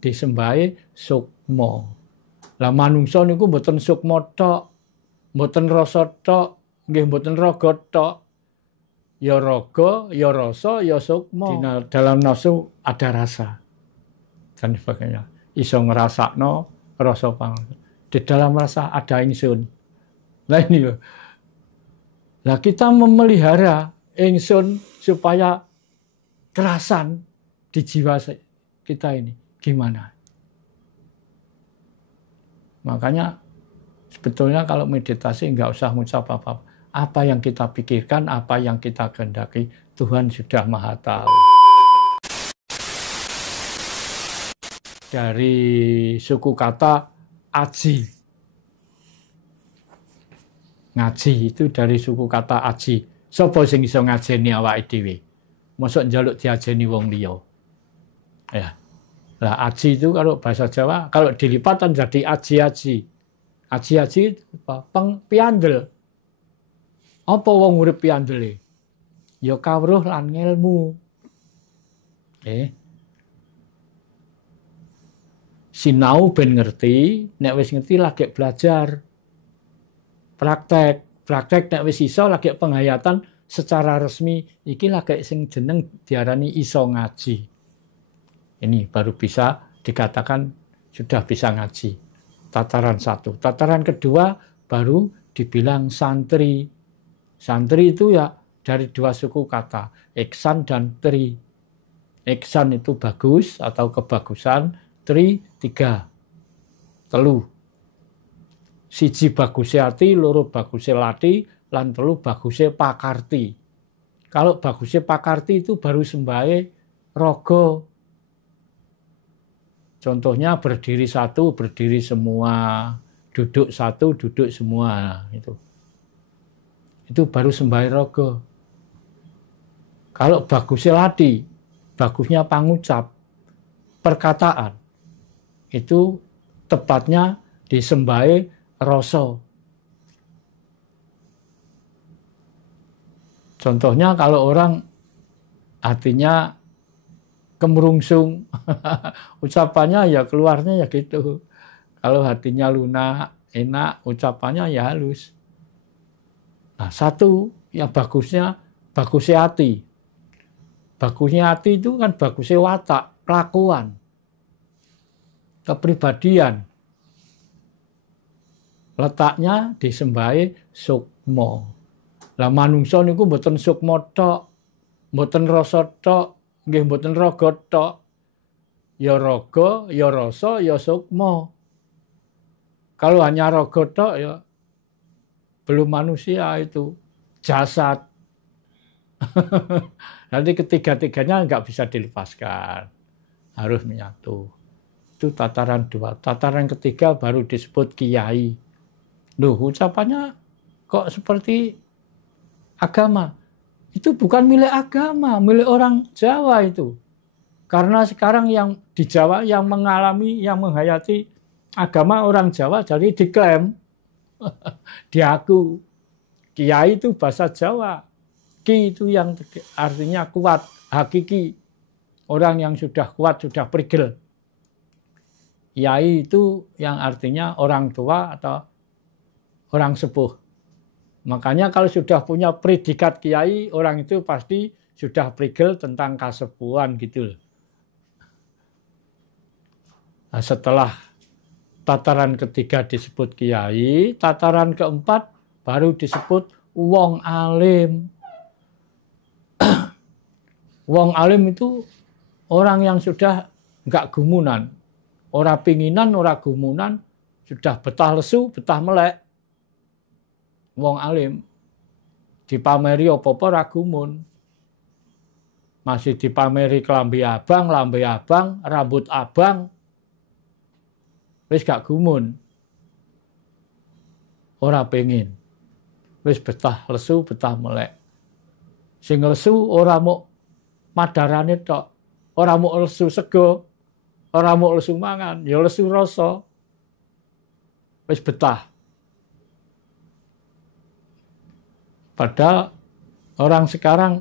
disembahi sukma. Lah manungsa niku mboten sukma tok, mboten rasa tok, nggih mboten raga tok. Ya raga, ya rasa, ya sukma. Dalam nafsu ada rasa dan sebagainya. Iso ngrasakno rasa panganan. Di dalam rasa ada ingsun. Nah ini loh. Nah kita memelihara ingsun supaya kerasan di jiwa kita ini gimana? Makanya sebetulnya kalau meditasi nggak usah ngucap apa-apa. Apa yang kita pikirkan, apa yang kita kehendaki, Tuhan sudah Maha tahu. Dari suku kata aji. Ngaji itu dari suku kata aji. Sapa sing iso ngajeni awake dhewe? Mosok njaluk diajeni wong liya. Ya. Lah aji itu kalau bahasa Jawa kalau dilipatan jadi aji-aji. Aji-aji apa? Piandel. Apa wong urip piandele? Ya kawruh lan ngelmu. Sinau ben ngerti, nek wis ngerti lagi belajar. Praktek nek wis iso lagi penghayatan secara resmi iki lagi sing jeneng diarani iso ngaji. Ini baru bisa dikatakan sudah bisa ngaji. Tataran 1. Tataran kedua baru dibilang santri. Santri itu ya dari dua suku kata, eksan dan tri. Eksan itu bagus atau kebagusan, tri 3. Telu. Siji baguse ati, loro baguse lati, lan telu baguse pakarti. Kalau baguse pakarti itu baru sembahe raga. Contohnya berdiri satu, berdiri semua, duduk satu, duduk semua. Itu baru sembahe raga. Kalau bagusnya lati, bagusnya pangucap, perkataan, itu tepatnya disembahe rasa. Contohnya kalau orang hatinya kemerungsung, ucapannya ya keluarnya ya gitu. Kalau hatinya lunak, enak, ucapannya ya halus. Nah, satu yang bagusnya hati. Bagusnya hati itu kan bagusnya watak, kelakuan, kepribadian. Letaknya disembahi sukma. Lah manungsa niku mboten sukma tok, mboten rasa tok, nggih mboten raga tok. Ya raga, ya rasa, ya sukma. Kalau hanya raga tok ya belum manusia itu, jasad. Nanti ketiga-tiganya nggak bisa dilepaskan. Harus menyatu. Itu tataran 2. Tataran ketiga baru disebut kiai. Loh, ucapannya kok seperti agama? Itu bukan milik agama, milik orang Jawa itu. Karena sekarang yang di Jawa yang mengalami, yang menghayati agama orang Jawa, jadi diklaim. Diaku. Kiai itu bahasa Jawa. Ki itu yang artinya kuat, hakiki. Orang yang sudah kuat, sudah prigel. Kiai itu yang artinya orang tua atau orang sepuh. Makanya kalau sudah punya predikat kiai, orang itu pasti sudah prigel tentang kasepuhan gitu. Nah, setelah tataran ketiga disebut kiai, tataran keempat baru disebut wong alim. Wong alim itu orang yang sudah enggak gumunan. Ora pinginan, ora gumunan, sudah betah lesu, betah melek. Wong alim. Dipameri apa-apa ora gumun. Masih dipameri kelambi abang, rambut abang. Wis gak gumun. Ora pengin. Wis betah lesu, betah melek. Sing lesu ora mau madarane tok. Ora mau lesu sego. Ora mau lesu mangan, ya lesu rasa. Wis betah. Padahal orang sekarang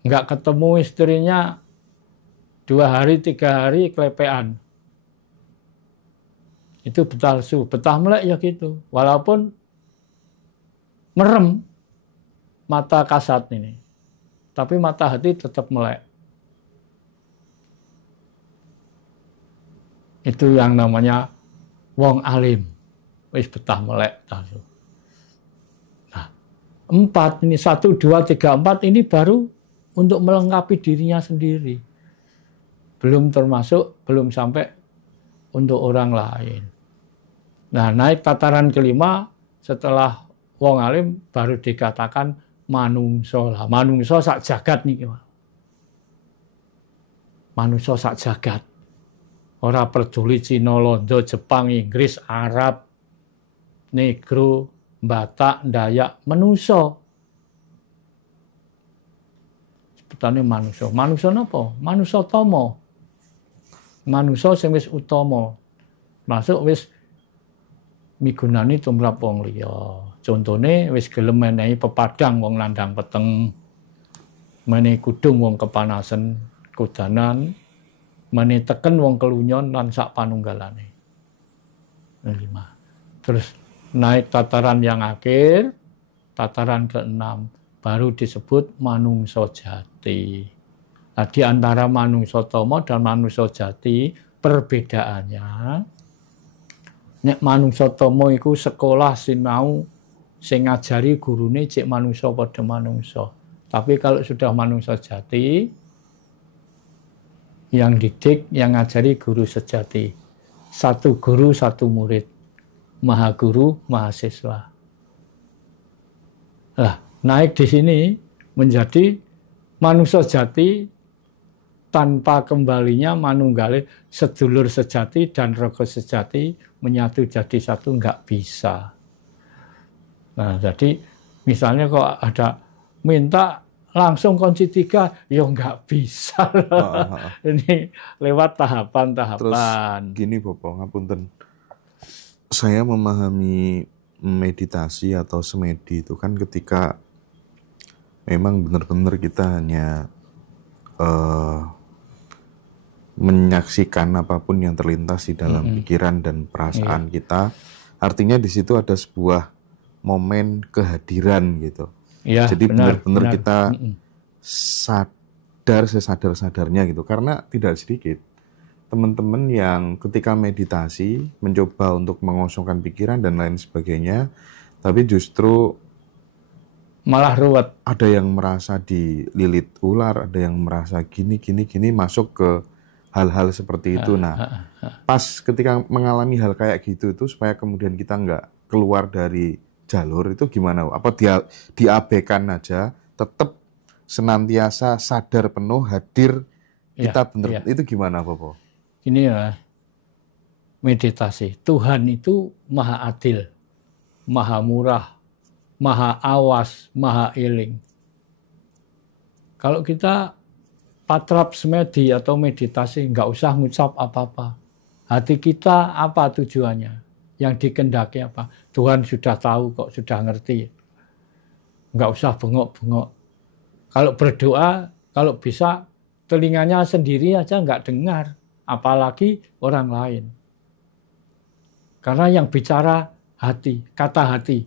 nggak ketemu istrinya 2 hari, 3 hari kelepean. Itu betah lesu, betah melek ya gitu. Walaupun merem mata kasat ini, tapi mata hati tetap melek. Itu yang namanya wong alim, wis betah melek. Nah, 4 ini 1, 2, 3, 4 ini baru untuk melengkapi dirinya sendiri. Belum sampai untuk orang lain. Nah, naik tataran kelima setelah wong alim baru dikatakan manungso lah. Manungso sak jagat nih. Manungso sak jagat. Ora peduli Cina, Londo, Jepang, Inggris, Arab, Negro, Batak, Dayak, manungso. Sebetulnya manungso. Manungso napa? Manungso tomo. Manungso sing wis utama. Masuk wis migunani tumrap wong liya. Contone wis gelem menehi pepadang wong landang peteng. Menehi kudung wong kepanasan kudanan. Menehi teken wong kelunyon lan sak panunggalane. 5. Terus naik tataran yang akhir, tataran ke-6 baru disebut manungso jati. Nah, di antara manungso tomo dan manungso jati perbedaannya, nek manungso tomo iku sekolah sinau sing ngajari gurune cek manungso padha manungso. Tapi kalau sudah manungso jati, yang didik, yang ngajari guru sejati. 1 guru, 1 murid. Maha guru, mahasiswa. Lah, naik di sini menjadi manungso jati tanpa kembalinya manunggale sedulur sejati dan raga sejati menyatu jadi satu, enggak bisa. Nah, jadi misalnya kok ada minta langsung kunci 3, ya nggak bisa. Ini lewat tahapan-tahapan. Terus gini Bapak, ngapunten. Saya memahami meditasi atau semedi itu kan ketika memang benar-benar kita hanya menyaksikan apapun yang terlintas di dalam pikiran dan perasaan kita. Artinya di situ ada sebuah momen kehadiran gitu. Ya, jadi benar-benar kita sadar sesadar-sadarnya gitu. Karena tidak sedikit teman-teman yang ketika meditasi mencoba untuk mengosongkan pikiran dan lain sebagainya, tapi justru malah ruwet. Ada yang merasa dililit ular, ada yang merasa gini masuk ke hal-hal seperti itu. Nah, pas ketika mengalami hal kayak gitu itu supaya kemudian kita nggak keluar dari jalur itu gimana? Apa dia diabaikan aja, tetap senantiasa sadar penuh, hadir, kita benar itu gimana Bapak? Ini ya, meditasi. Tuhan itu maha adil, maha murah, maha awas, maha eling. Kalau kita patrap semedi atau meditasi, nggak usah ngucap apa-apa. Hati kita apa tujuannya? Yang dikendaki apa? Tuhan sudah tahu kok, sudah ngerti. Nggak usah bengok-bengok. Kalau berdoa, kalau bisa telinganya sendiri aja nggak dengar. Apalagi orang lain. Karena yang bicara hati, kata hati.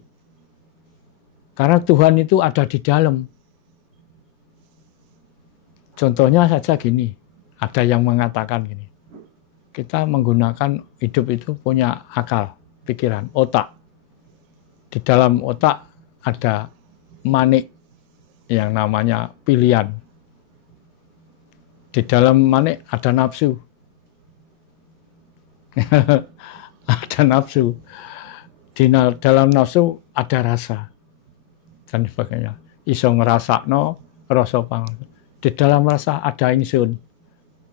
Karena Tuhan itu ada di dalam. Contohnya saja gini, ada yang mengatakan gini, kita menggunakan hidup itu punya akal, pikiran, otak. Di dalam otak ada manik yang namanya pilihan. Di dalam manik ada nafsu. Ada nafsu. Di dalam nafsu ada rasa. Dan sebagainya. Iso ngerasakno rasa pang. Di dalam rasa ada ingsun.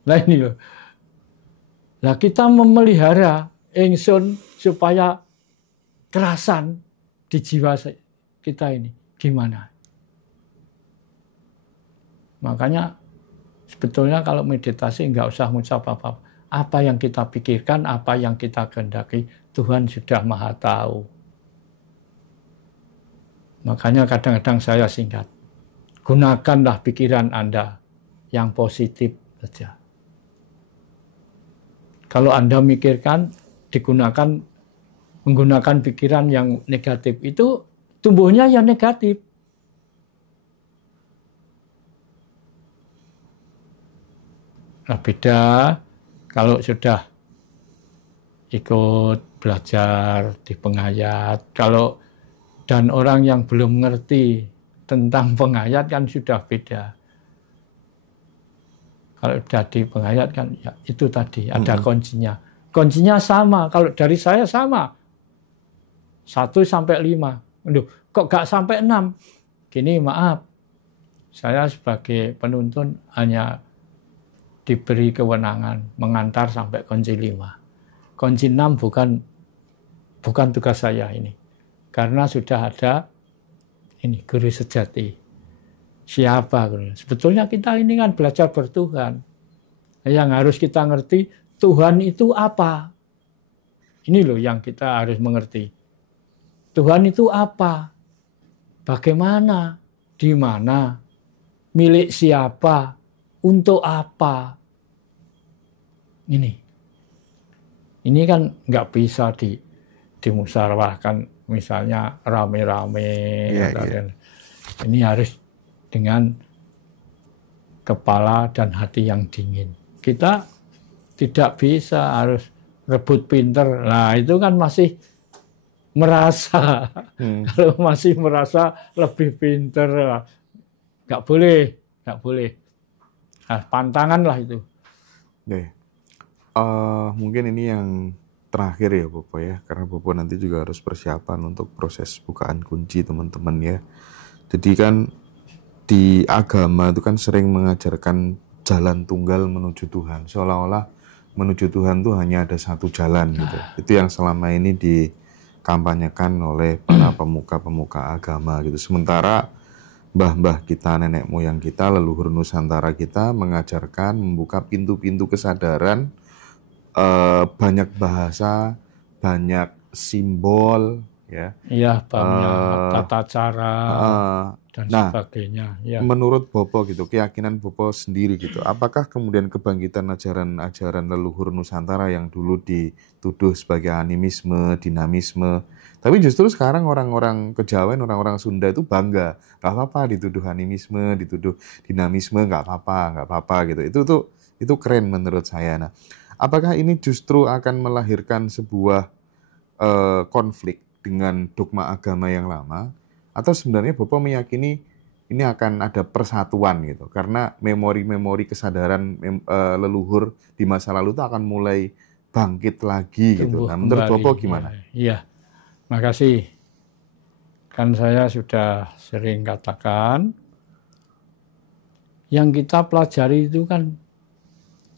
Nah ini loh. Nah kita memelihara ingsun supaya kerasan di jiwa kita ini. Gimana? Makanya sebetulnya kalau meditasi nggak usah ngucap apa-apa. Apa yang kita pikirkan, apa yang kita kehendaki, Tuhan sudah maha tahu. Makanya kadang-kadang saya singkat. Gunakanlah pikiran Anda yang positif saja. Kalau Anda menggunakan pikiran yang negatif, itu tumbuhnya yang negatif. Nah, beda kalau sudah ikut belajar di penghayat. Dan orang yang belum ngerti tentang penghayat kan sudah beda. Kalau sudah di penghayat kan ya itu tadi ada kuncinya. Kuncinya sama. Kalau dari saya sama. 1 sampai 5. Aduh, kok gak sampai 6? Gini, maaf. Saya sebagai penuntun hanya diberi kewenangan mengantar sampai kunci 5. Kunci 6 bukan tugas saya ini. Karena sudah ada ini guru sejati. Siapa guru? Sebetulnya kita ini kan belajar bertuhan. Yang harus kita ngerti, Tuhan itu apa? Ini loh yang kita harus mengerti. Tuhan itu apa? Bagaimana? Di mana? Milik siapa? Untuk apa? Ini kan nggak bisa dimusyawarahkan misalnya rame-rame. Ini harus dengan kepala dan hati yang dingin. Kita tidak bisa harus rebut pinter. Nah itu kan masih merasa. Kalau masih merasa lebih pinter, nggak boleh. Nah, pantangan lah itu. Mungkin ini yang terakhir ya Bopo ya, karena Bopo nanti juga harus persiapan untuk proses bukaan kunci teman-teman ya. Jadi kan di agama itu kan sering mengajarkan jalan tunggal menuju Tuhan, seolah-olah menuju Tuhan itu hanya ada satu jalan gitu. Itu yang selama ini dikampanyekan oleh para pemuka-pemuka agama gitu. Sementara mbah-mbah kita, nenek moyang kita, leluhur Nusantara kita mengajarkan membuka pintu-pintu kesadaran, banyak bahasa, banyak simbol, ya. Iya, banyak tata cara dan sebagainya. Ya. Menurut Bopo gitu, keyakinan Bopo sendiri gitu, apakah kemudian kebangkitan ajaran-ajaran leluhur Nusantara yang dulu dituduh sebagai animisme, dinamisme, tapi justru sekarang orang-orang Kejawen, orang-orang Sunda itu bangga, nggak apa-apa dituduh animisme, dituduh dinamisme, nggak apa-apa gitu. Itu keren menurut saya. Nah, apakah ini justru akan melahirkan sebuah konflik dengan dogma agama yang lama, atau sebenarnya Bopo meyakini ini akan ada persatuan gitu, karena memori-memori kesadaran leluhur di masa lalu itu akan mulai bangkit lagi gitu. Nah, menurut Bopo gimana? Iya. Makasih. Kan saya sudah sering katakan, yang kita pelajari itu kan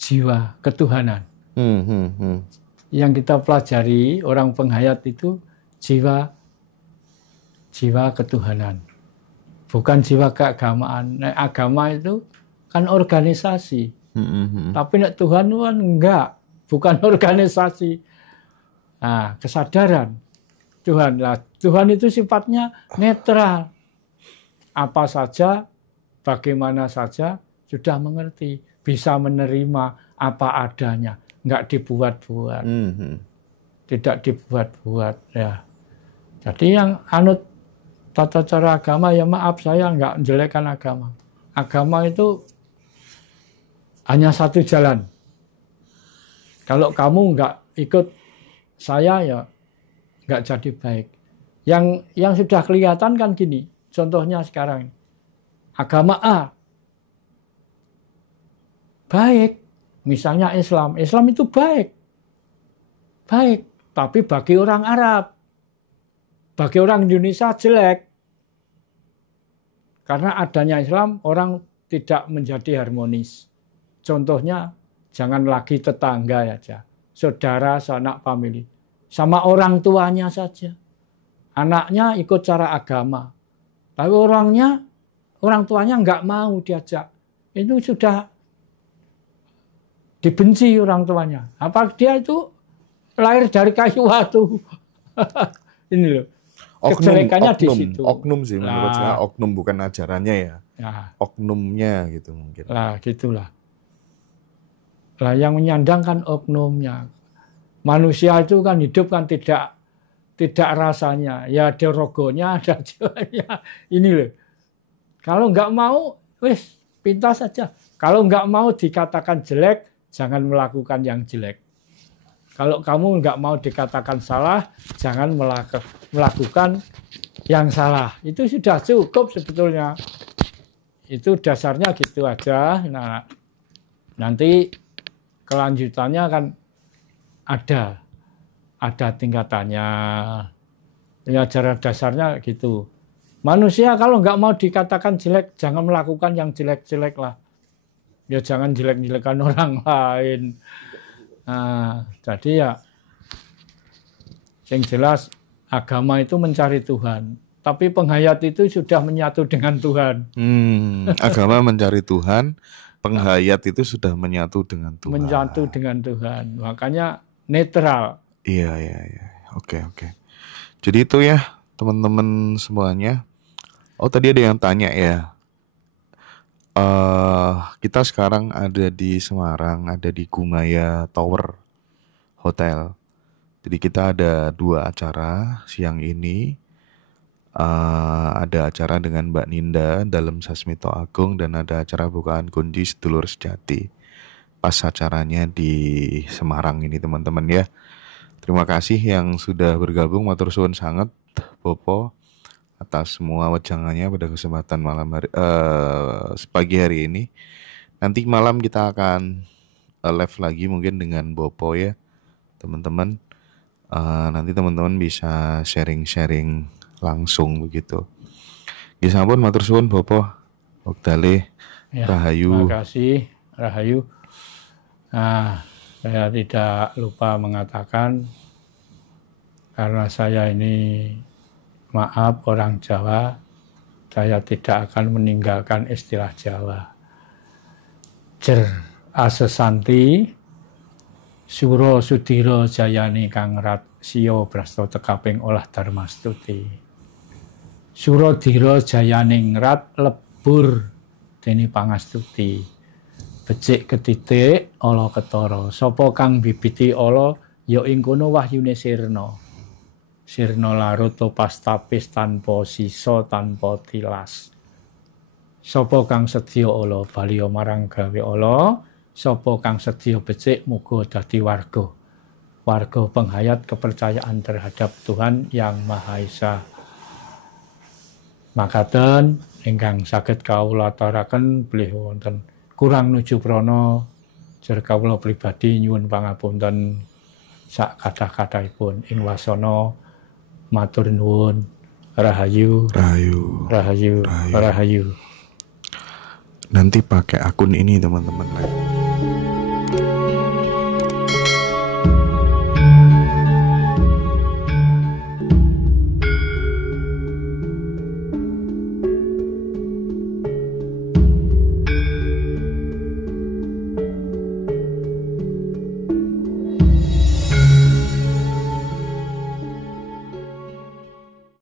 jiwa ketuhanan. Yang kita pelajari orang penghayat itu jiwa ketuhanan, bukan jiwa keagamaan. Nah, agama itu kan organisasi, tapi nek Tuhan itu kan enggak, bukan organisasi. Nah, kesadaran Tuhan itu sifatnya netral, apa saja, bagaimana saja sudah mengerti, bisa menerima apa adanya, enggak dibuat-buat, tidak dibuat-buat ya. Jadi yang anut tata cara agama, ya maaf saya enggak menjelekkan agama. Agama itu hanya satu jalan. Kalau kamu enggak ikut saya ya enggak jadi baik. Yang sudah kelihatan kan gini, contohnya sekarang. Agama A baik, misalnya Islam itu baik, tapi bagi orang Arab, bagi orang Indonesia jelek. Karena adanya Islam, orang tidak menjadi harmonis. Contohnya, jangan lagi tetangga saja, saudara, sanak famili, sama orang tuanya saja. Anaknya ikut cara agama, tapi orang tuanya nggak mau diajak. Itu sudah dibenci orang tuanya. Apa dia itu lahir dari kayu batu? Ini loh. Kejelekannya di situ. Oknum sih menurut saya, oknum bukan ajarannya ya. Oknumnya gitu mungkin. Lah gitulah. Lah yang menyandang kan oknumnya. Manusia itu kan hidup kan tidak rasanya. Ya ada rogonya, ada jiwanya. Ini loh. Kalau nggak mau, wis pintas saja. Kalau nggak mau dikatakan jelek, jangan melakukan yang jelek. Kalau kamu nggak mau dikatakan salah, jangan melakukan yang salah. Itu sudah cukup sebetulnya. Itu dasarnya gitu aja. Nah, nanti kelanjutannya kan ada tingkatannya. Ya cara dasarnya gitu. Manusia kalau nggak mau dikatakan jelek, jangan melakukan yang jelek-jelek lah. Ya jangan jelek-jelekan orang lain. Nah, jadi ya yang jelas agama itu mencari Tuhan. Tapi penghayat itu sudah menyatu dengan Tuhan. Agama mencari Tuhan, penghayat itu sudah menyatu dengan Tuhan. Menyatu dengan Tuhan. Makanya netral. Iya. Oke. Jadi itu ya teman-teman semuanya. Oh tadi ada yang tanya ya. Kita sekarang ada di Semarang, ada di Gumaya Tower Hotel. Jadi kita ada 2 acara siang ini. Ada acara dengan Mbak Ninda dalam Sasmito Agung dan ada acara bukaan kunci sedulur sejati. Pas acaranya di Semarang ini teman-teman ya. Terima kasih yang sudah bergabung, matur suwun sangat Bopo atas semua wejangannya pada kesempatan pagi hari ini. Nanti malam kita akan live lagi mungkin dengan Bopo ya teman-teman. Nanti teman-teman bisa sharing-sharing langsung begitu. Nggih sampun matur suwun Bopo. Wektale ya, Rahayu. Terima kasih Rahayu. Nah, saya tidak lupa mengatakan karena saya ini maaf orang Jawa, saya tidak akan meninggalkan istilah Jawa. Jer asesanti Suro Sudiro Jayani Kangrat Sio Brasto Tekaping Olah Dharmastuti. Suro Diro Jayaning Rat lebur deni pangastuti. Becik ketitik ala ketara. Sapa kang bibiti ala ya ing kono wahyune sirna. Sirna larut topas tapis tanpa sisa tanpa tilas. Sapa kang sedya ala bali marang gawe ala, sapa kang sedya becik muga dadi warga. Warga penghayat kepercayaan terhadap Tuhan Yang Maha Esa. Makaten ingkang saged kawula aturaken bilih wonten kurang nuju prana jer kawula pribadi nyuwun pangapunten sak kathah-kathahipun ing wasana matur nuwun. Rahayu. Nanti pakai akun ini teman-teman.